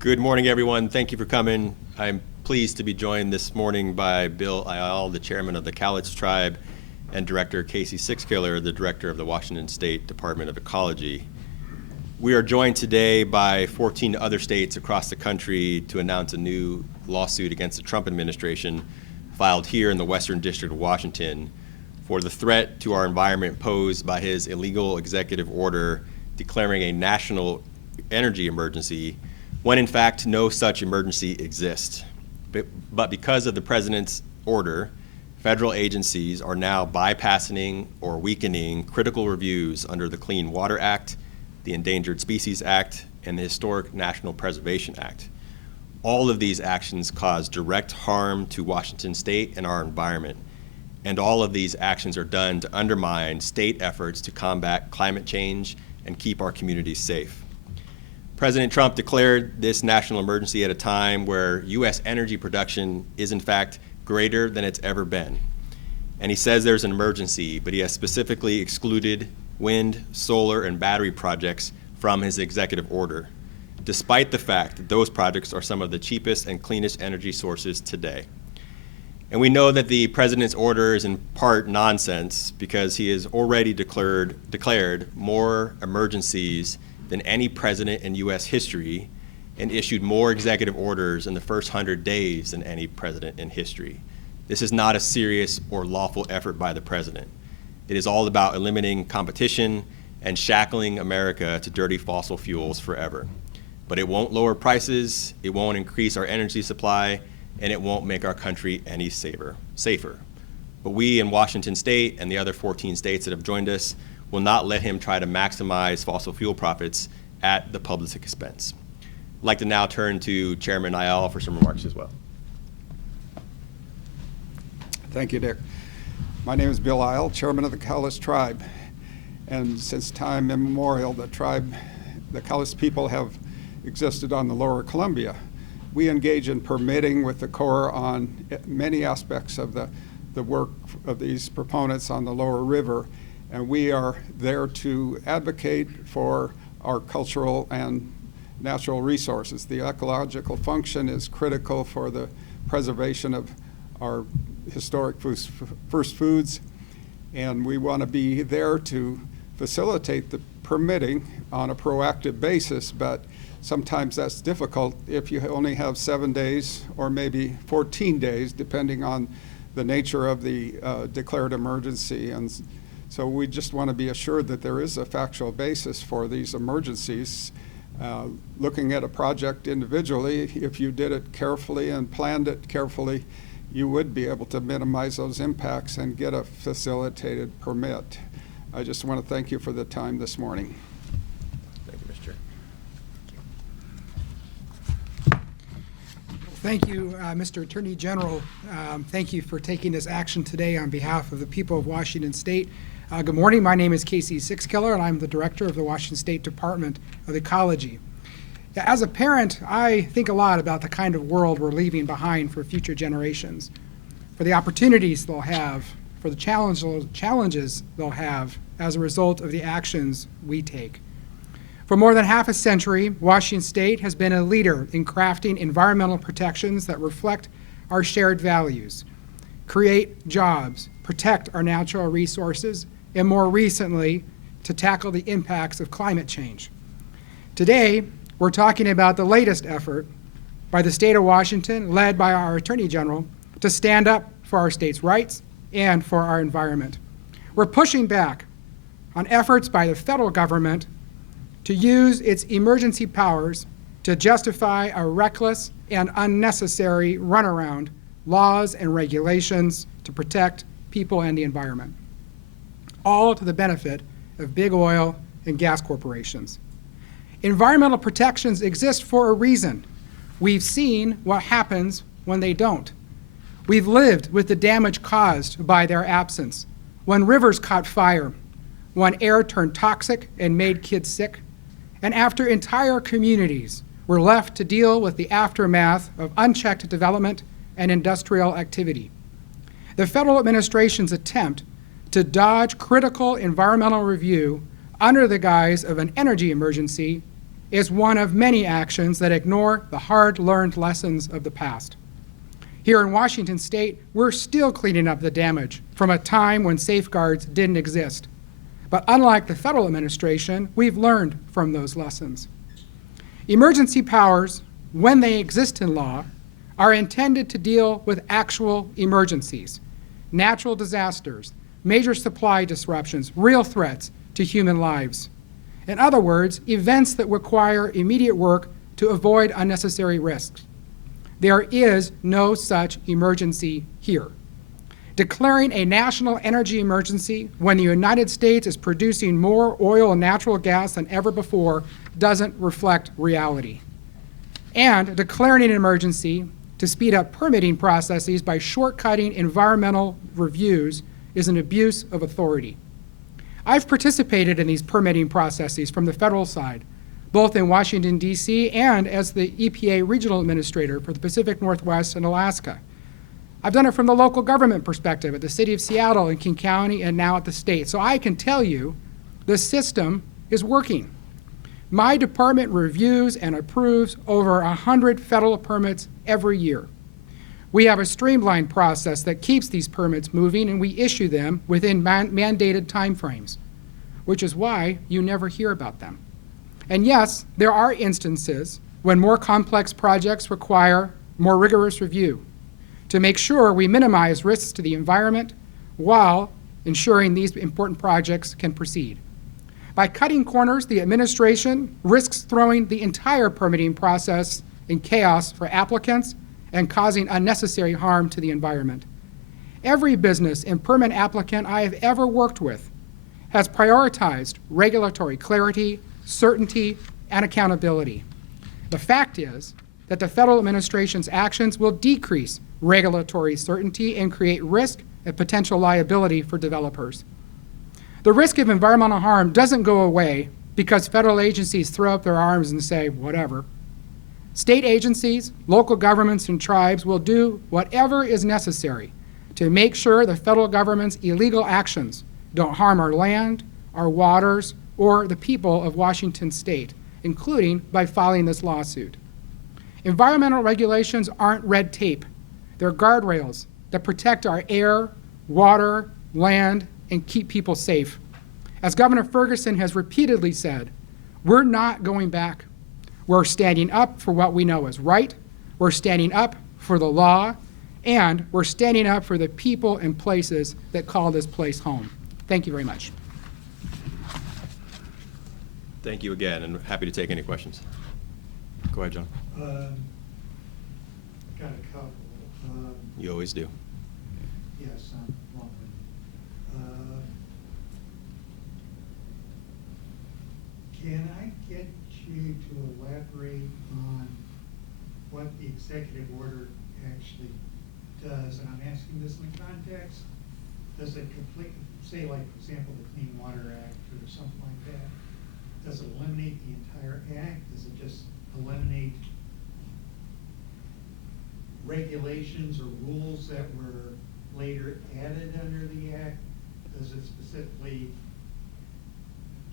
Good morning, everyone. Thank you for coming. I'm pleased to be joined this morning by Bill Ayal, the chairman of the Cowlitz Tribe, and Director Casey Sixkiller, the director of the Washington State Department of Ecology. We are joined today by 14 other states across the country to announce a new lawsuit against the Trump administration filed here in the Western District of Washington for the threat to our environment posed by his illegal executive order declaring a national energy emergency when in fact no such emergency exists. But because of the president's order, federal agencies are now bypassing or weakening critical reviews under the Clean Water Act, the Endangered Species Act, and the Historic National Preservation Act. All of these actions cause direct harm to Washington State and our environment, and all of these actions are done to undermine state efforts to combat climate change and keep our communities safe. President Trump declared this national emergency at a time where U.S. energy production is in fact greater than it's ever been. And he says there's an emergency, but he has specifically excluded wind, solar, and battery projects from his executive order, despite the fact that those projects are some of the cheapest and cleanest energy sources today. And we know that the president's order is in part nonsense because he has already declared more emergencies than any president in U.S. history and issued more executive orders in the first 100 days than any president in history. This is not a serious or lawful effort by the president. It is all about eliminating competition and shackling America to dirty fossil fuels forever. But it won't lower prices, it won't increase our energy supply, and it won't make our country any safer. But we in Washington State and the other 14 states that have joined us will not let him try to maximize fossil fuel profits at the public's expense. I'd like to now turn to Chairman Ayal for some remarks as well. Thank you, Dick. My name is Bill Ayal, chairman of the Cowlitz Tribe. And since time immemorial, the Cowlitz people have existed on the lower Columbia. We engage in permitting with the Corps on many aspects of the work of these proponents on the lower river. And we are there to advocate for our cultural and natural resources. The ecological function is critical for the preservation of our historic first foods, and we want to be there to facilitate the permitting on a proactive basis, but sometimes that's difficult if you only have 7 days or maybe 14 days, depending on the nature of the declared emergency. And so we just want to be assured that there is a factual basis for these emergencies. Looking at a project individually, if you did it carefully and planned it carefully, you would be able to minimize those impacts and get a facilitated permit. I just want to thank you for the time this morning. Thank you, Mr. Chair. Thank you, Mr. Attorney General. Thank you for taking this action today on behalf of the people of Washington State. Good morning. My name is Casey Sixkiller, and I'm the director of the Washington State Department of Ecology. As a parent, I think a lot about the kind of world we're leaving behind for future generations, for the opportunities they'll have, for the challenges they'll have as a result of the actions we take. For more than half a century, Washington State has been a leader in crafting environmental protections that reflect our shared values, create jobs, protect our natural resources, and more recently, to tackle the impacts of climate change. Today, we're talking about the latest effort by the state of Washington, led by our Attorney General, to stand up for our state's rights and for our environment. We're pushing back on efforts by the federal government to use its emergency powers to justify a reckless and unnecessary runaround laws and regulations to protect people and the environment, all to the benefit of big oil and gas corporations. Environmental protections exist for a reason. We've seen what happens when they don't. We've lived with the damage caused by their absence. When rivers caught fire, when air turned toxic and made kids sick, and after entire communities were left to deal with the aftermath of unchecked development and industrial activity. The federal administration's attempt to dodge critical environmental review under the guise of an energy emergency is one of many actions that ignore the hard-learned lessons of the past. Here in Washington State, we're still cleaning up the damage from a time when safeguards didn't exist. But unlike the federal administration, we've learned from those lessons. Emergency powers, when they exist in law, are intended to deal with actual emergencies, natural disasters, major supply disruptions, real threats to human lives. In other words, events that require immediate work to avoid unnecessary risks. There is no such emergency here. Declaring a national energy emergency when the United States is producing more oil and natural gas than ever before doesn't reflect reality. And declaring an emergency to speed up permitting processes by shortcutting environmental reviews is an abuse of authority. I've participated in these permitting processes from the federal side, both in Washington, D.C. and as the EPA Regional Administrator for the Pacific Northwest and Alaska. I've done it from the local government perspective at the City of Seattle and King County and now at the state. So I can tell you the system is working. My department reviews and approves over 100 federal permits every year. We have a streamlined process that keeps these permits moving, and we issue them within mandated timeframes, which is why you never hear about them. And yes, there are instances when more complex projects require more rigorous review to make sure we minimize risks to the environment while ensuring these important projects can proceed. By cutting corners, the administration risks throwing the entire permitting process in chaos for applicants and causing unnecessary harm to the environment. Every business and permit applicant I have ever worked with has prioritized regulatory clarity, certainty, and accountability. The fact is that the federal administration's actions will decrease regulatory certainty and create risk and potential liability for developers. The risk of environmental harm doesn't go away because federal agencies throw up their arms and say, whatever. State agencies, local governments, and tribes will do whatever is necessary to make sure the federal government's illegal actions don't harm our land, our waters, or the people of Washington State, including by filing this lawsuit. Environmental regulations aren't red tape. They're guardrails that protect our air, water, land, and keep people safe. As Governor Ferguson has repeatedly said, we're not going back. We're standing up for what we know is right, we're standing up for the law, and we're standing up for the people and places that call this place home. Thank you very much. Thank you again, and happy to take any questions. Go ahead, John. Got a couple. You always do. Yes, I'm long-winded. Can I get you to elaborate on what the executive order actually does? And I'm asking this in the context, does it complete, say like, for example, the Clean Water Act or something like that? Does it eliminate the entire act? Does it just eliminate regulations or rules that were later added under the act? Does it specifically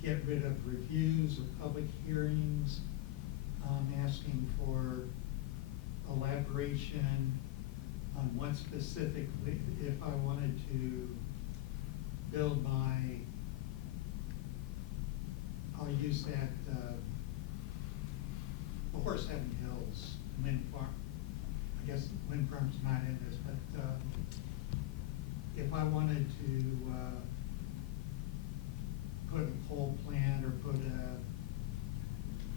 get rid of reviews or public hearings? I'm asking for elaboration on what specifically, if I wanted to build my, I'll use that, Horse Heaven Hills wind farm. I guess wind farm's not in this, but if I wanted to put a coal plant or put a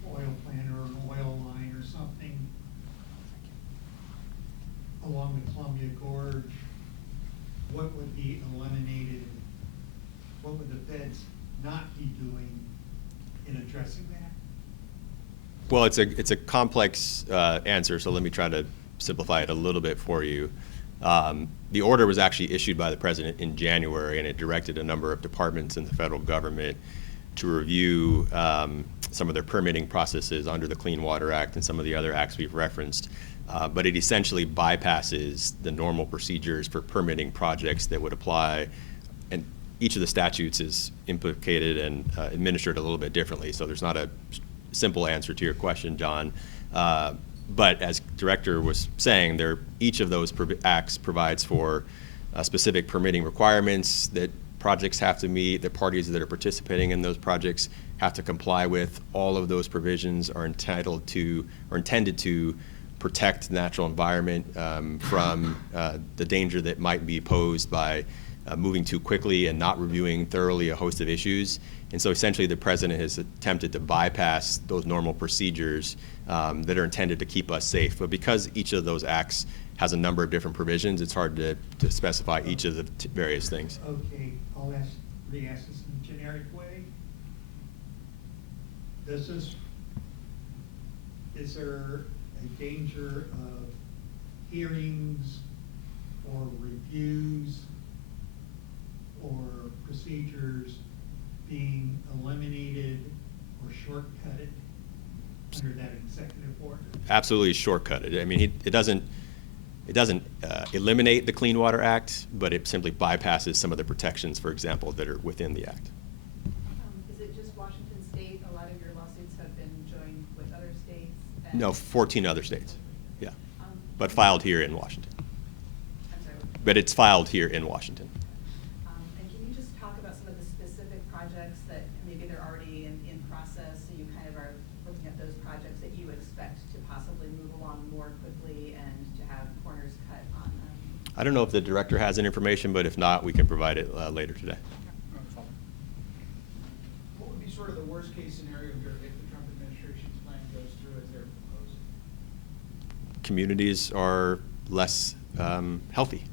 oil plant or an oil line or something along the Columbia Gorge, what would be eliminated? What would the feds not be doing in addressing that? Well, it's a complex answer, so let me try to simplify it a little bit for you. The order was actually issued by the president in January, and it directed a number of departments in the federal government to review some of their permitting processes under the Clean Water Act and some of the other acts we've referenced. But it essentially bypasses the normal procedures for permitting projects that would apply, and each of the statutes is implicated and administered a little bit differently. So there's not a simple answer to your question, John. But as Director was saying, each of those acts provides for specific permitting requirements that projects have to meet, the parties that are participating in those projects have to comply with. All of those provisions are entitled to or intended to protect the natural environment from the danger that might be posed by moving too quickly and not reviewing thoroughly a host of issues. And so essentially the president has attempted to bypass those normal procedures that are intended to keep us safe. But because each of those acts has a number of different provisions, it's hard to specify each of the various things. Okay, I'll re-ask this in a generic way. Is there a danger of hearings or reviews or procedures being eliminated or shortcutted under that executive order? Absolutely shortcutted. I mean, it doesn't eliminate the Clean Water Act, but it simply bypasses some of the protections, for example, that are within the act. Is it just Washington State? A lot of your lawsuits have been joined with other states? No, 14 other states, yeah, but filed here in Washington. I'm sorry. But it's filed here in Washington. And can you just talk about some of the specific projects that maybe they're already in process, so you kind of are looking at those projects that you expect to possibly move along more quickly and to have corners cut on them? I don't know if the director has that information, but if not, we can provide it later today. What would be sort of the worst case scenario here if the Trump administration's plan goes through as they're proposing? Communities are less healthy,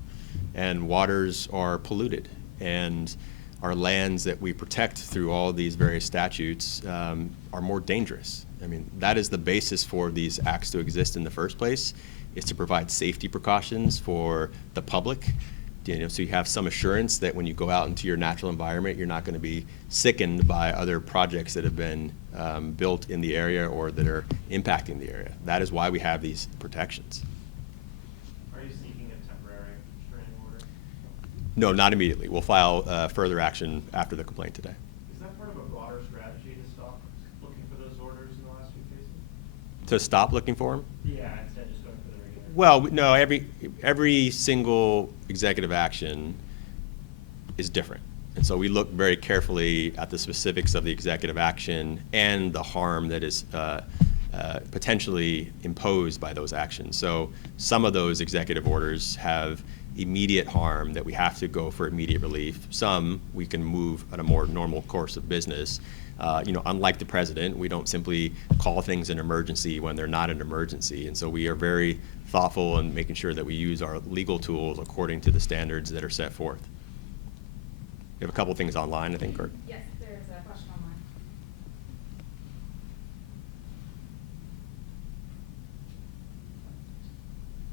and waters are polluted, and our lands that we protect through all these various statutes are more dangerous. I mean, that is the basis for these acts to exist in the first place, is to provide safety precautions for the public. You know, so you have some assurance that when you go out into your natural environment, you're not going to be sickened by other projects that have been built in the area or that are impacting the area. That is why we have these protections. Are you seeking a temporary restraining order? No, not immediately. We'll file further action after the complaint today. Is that part of a broader strategy to stop looking for those orders in the last few cases? To stop looking for them? Yeah, instead of just going for the regular. Well, no, every single executive action is different. And so we look very carefully at the specifics of the executive action and the harm that is potentially imposed by those actions. So some of those executive orders have immediate harm that we have to go for immediate relief. Some we can move at a more normal course of business. You know, unlike the president, we don't simply call things an emergency when they're not an emergency. And so we are very thoughtful in making sure that we use our legal tools according to the standards that are set forth. We have a couple things online, I think, Kurt. Yes, there's a question online.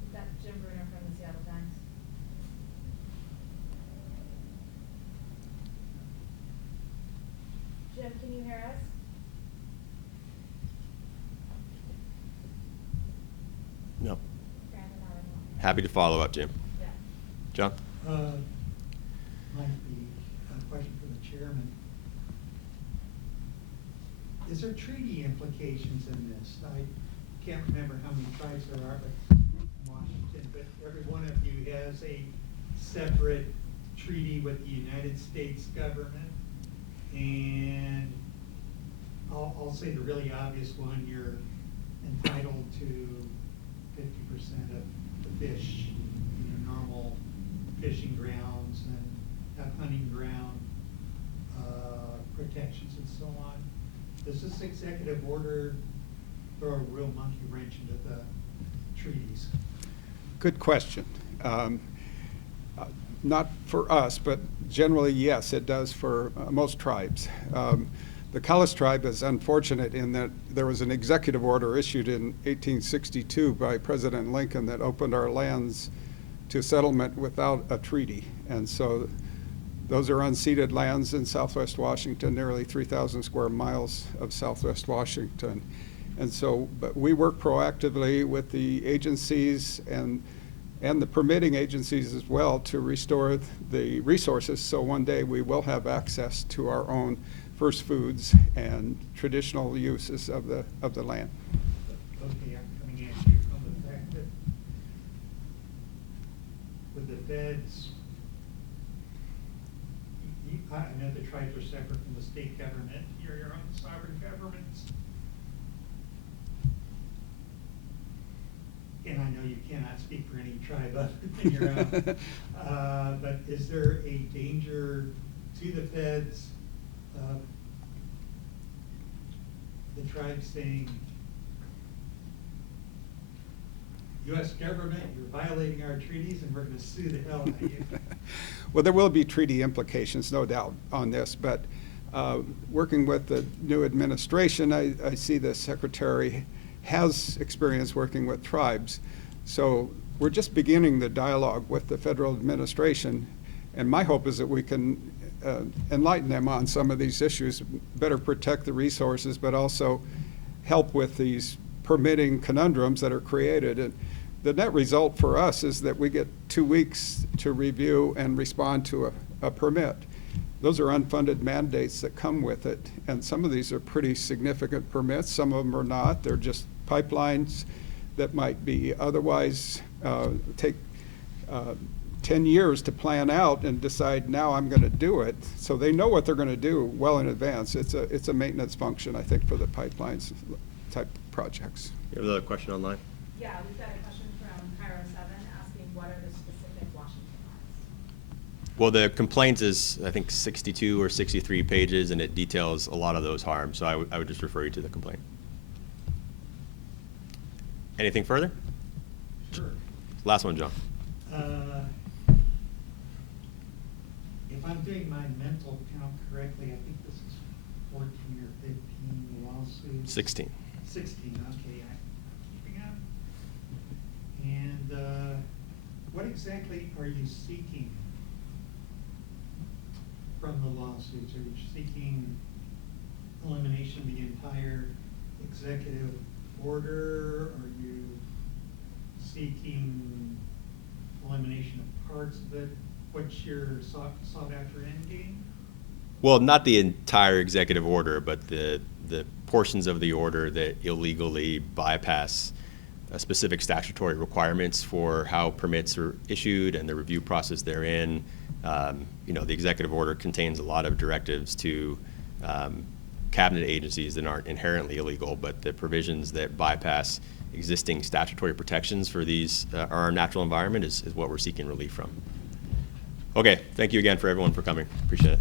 Is that Jim Bruner from the Seattle Times? Jim, can you hear us? No. Brandon, not anymore. Happy to follow up, Jim. Yeah. John? Might be a question for the chairman. Is there treaty implications in this? I can't remember how many tribes there are in Washington, but every one of you has a separate treaty with the United States government. And I'll say the really obvious one, you're entitled to 50% of the fish in your normal fishing grounds and have hunting ground protections and so on. Does this executive order throw a real monkey wrench into the treaties? Good question. Not for us, but generally, yes, it does for most tribes. The Kalas tribe is unfortunate in that there was an executive order issued in 1862 by President Lincoln that opened our lands to settlement without a treaty. And so those are unceded lands in Southwest Washington, nearly 3,000 square miles of Southwest Washington. And so, but we work proactively with the agencies and the permitting agencies as well to restore the resources, so one day we will have access to our own first foods and traditional uses of the land. Okay, I'm coming at you from the fact that with the feds, I know the tribes are separate from the state government, you're your own sovereign governments. And I know you cannot speak for any tribe other than your own. But is there a danger to the feds of the tribe saying, U.S. government, you're violating our treaties and we're gonna sue the hell out of you? Well, there will be treaty implications, no doubt, on this, but working with the new administration, I see the Secretary has experience working with tribes. So we're just beginning the dialogue with the federal administration, and my hope is that we can enlighten them on some of these issues, better protect the resources, but also help with these permitting conundrums that are created. And the net result for us is that we get 2 weeks to review and respond to a permit. Those are unfunded mandates that come with it, and some of these are pretty significant permits, some of them are not. They're just pipelines that might be otherwise take 10 years to plan out and decide, now I'm going to do it. So they know what they're going to do well in advance. It's a maintenance function, I think, for the pipelines type projects. You have another question online? Yeah, we've got a question from Cairo 7 asking what are the specific Washington harms? Well, the complaint is, I think, 62 or 63 pages, and it details a lot of those harms, so I would just refer you to the complaint. Anything further? Sure. Last one, John. If I'm doing my mental count correctly, I think this is 14 or 15 lawsuits. 16. 16, okay, I'm keeping up. And what exactly are you seeking from the lawsuits? Are you seeking elimination of the entire executive order? Are you seeking elimination of parts of it? What's your sought after end game? Well, not the entire executive order, but the portions of the order that illegally bypass specific statutory requirements for how permits are issued and the review process therein. You know, the executive order contains a lot of directives to cabinet agencies that aren't inherently illegal, but the provisions that bypass existing statutory protections for these our natural environment is what we're seeking relief from. Okay, thank you again for everyone for coming. Appreciate it.